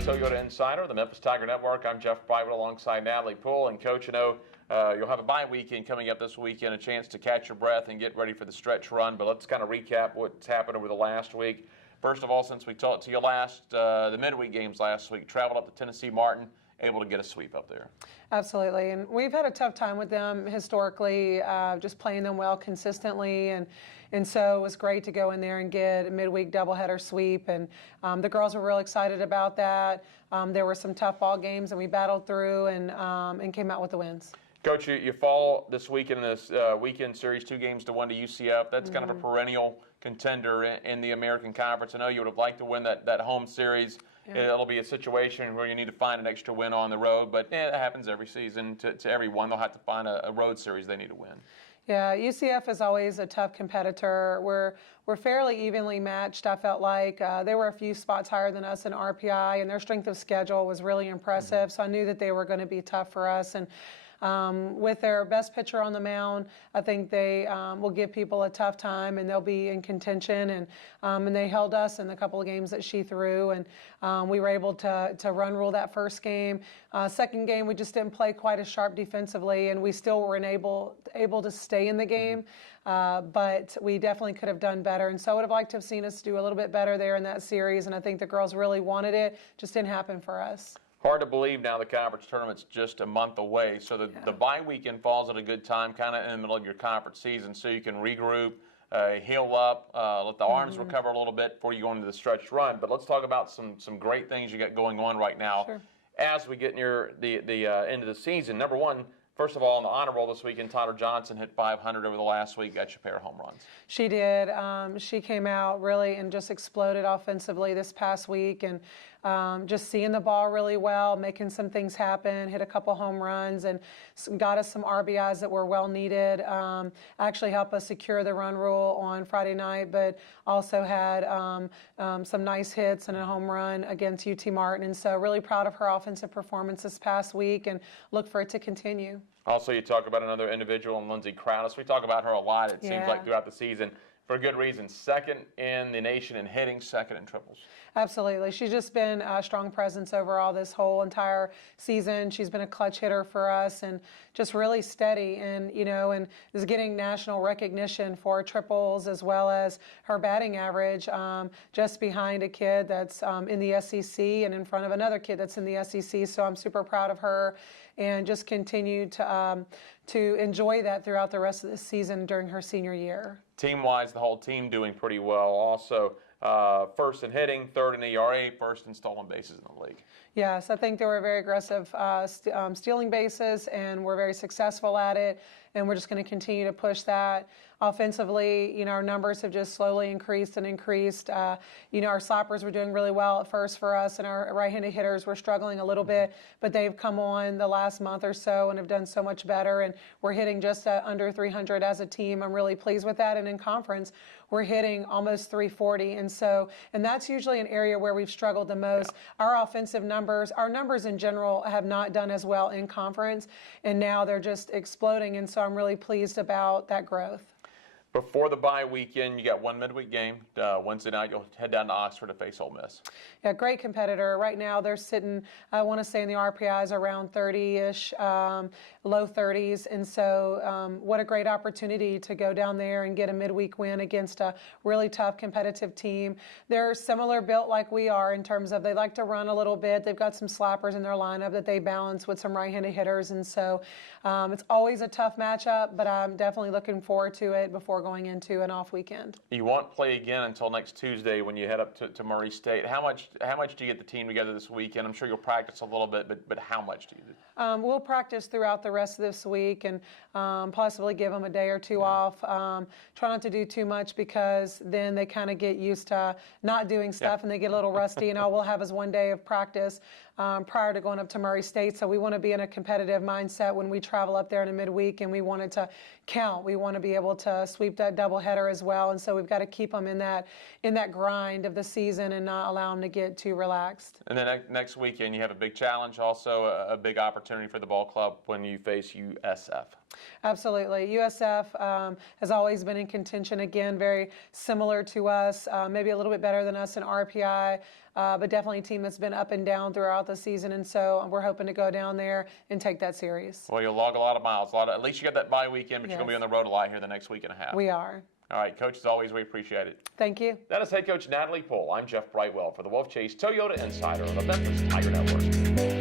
Toyota Insider, the Memphis Tiger Network. I'm Jeff Bible alongside Natalie Poole. And Coach, you'll have a bye weekend coming up this weekend, a chance to catch your breath and get ready for the stretch run. But let's kind of recap what's happened over the last week. First of all, since we talked to you last, the midweek games last week, traveled up to Tennessee Martin, able to get a sweep up there. Absolutely, and we've had a tough time with them historically, just playing them well consistently, and so it was great to go in there and get a midweek doubleheader sweep, and the girls were real excited about that. There were some tough ball games, and we battled through and came out with the wins. Coach, you fall this weekend in this weekend series, 2-1 to UCF. That's kind of a perennial contender in the American Conference. I know you would have liked to win that home series. Yeah. It'll be a situation where you need to find an extra win on the road, but it happens every season to everyone. They'll have to find a road series they need to win. Yeah, UCF is always a tough competitor. We're fairly evenly matched. I felt like they were a few spots higher than us in RPI, and their strength of schedule was really impressive. So I knew that they were going to be tough for us. And with their best pitcher on the mound, I think they will give people a tough time, and they'll be in contention. And they held us in the couple of games that she threw, and we were able to run rule that first game. Second game, we just didn't play quite as sharp defensively, and we still were able to stay in the game. But we definitely could have done better, and so I would have liked to have seen us do a little bit better there in that series. And I think the girls really wanted it, just didn't happen for us. Hard to believe now the conference tournament's just a month away. So the bye weekend falls at a good time, kind of in the middle of your conference season, so you can regroup, heal up, let the arms recover a little bit before you go into the stretch run. But let's talk about some great things you got going on right now. Sure. As we get near the end of the season. Number one, first of all, on the honor roll this weekend, Tyler Johnson hit 500 over the last week, got you a pair of home runs. She did. She came out really and just exploded offensively this past week, and just seeing the ball really well, making some things happen, hit a couple home runs, and got us some RBIs that were well needed. Actually helped us secure the run rule on Friday night, but also had some nice hits and a home run against UT Martin. And so really proud of her offensive performance this past week and look for it to continue. Also, you talk about another individual, Lindsey Crowdis. We talk about her a lot, it seems like, throughout the season. For good reason. Second in the nation in hitting, second in triples. Absolutely. She's just been a strong presence overall this whole entire season. She's been a clutch hitter for us and just really steady, and and is getting national recognition for triples as well as her batting average, just behind a kid that's in the SEC and in front of another kid that's in the SEC. So I'm super proud of her, and just continue to enjoy that throughout the rest of the season during her senior year. Team-wise, the whole team doing pretty well. Also, first in hitting, third in ERA, first in stolen bases in the league. Yes, I think they were very aggressive stealing bases, and we're very successful at it, and we're just going to continue to push that. Offensively, our numbers have just slowly increased and increased. Our slappers were doing really well at first for us, and our right-handed hitters were struggling a little bit, but they've come on the last month or so and have done so much better, and we're hitting just under 300 as a team. I'm really pleased with that, and in conference, we're hitting almost 340, and that's usually an area where we've struggled the most. Yeah. Our offensive numbers, our numbers in general, have not done as well in conference, and now they're just exploding, and so I'm really pleased about that growth. Before the bye weekend, you got one midweek game. Wednesday night, you'll head down to Oxford to face Ole Miss. Yeah, great competitor. Right now, they're sitting, I want to say in the RPIs around 30-ish, low 30s. And so what a great opportunity to go down there and get a midweek win against a really tough competitive team. They're similar built like we are in terms of they like to run a little bit. They've got some slappers in their lineup that they balance with some right-handed hitters. And so it's always a tough matchup, but I'm definitely looking forward to it before going into an off weekend. You won't play again until next Tuesday when you head up to Murray State. How much do you get the team together this weekend? I'm sure you'll practice a little bit, but how much do you do? We'll practice throughout the rest of this week and possibly give them a day or two off. Try not to do too much because then they kind of get used to not doing stuff and they get a little rusty. And all we'll have is one day of practice. prior to going up to Murray State. So we want to be in a competitive mindset when we travel up there in a midweek, and we want it to count. We want to be able to sweep that doubleheader as well. And so we've got to keep them in that grind of the season and not allow them to get too relaxed. And then next weekend you have a big challenge, also a big opportunity for the ball club when you face USF. Absolutely. USF has always been in contention, again, very similar to us, maybe a little bit better than us in RPI, but definitely a team that's been up and down throughout the season, and so we're hoping to go down there and take that series. Well, you'll log a lot of miles. At least you got that bye weekend, but Yes. you're going to be on the road a lot here the next week and a half. We are. All right, Coach, as always, we appreciate it. Thank you. That is head coach Natalie Poole. I'm Jeff Brightwell for the Wolfchase Toyota Insider on the Memphis Tiger Network.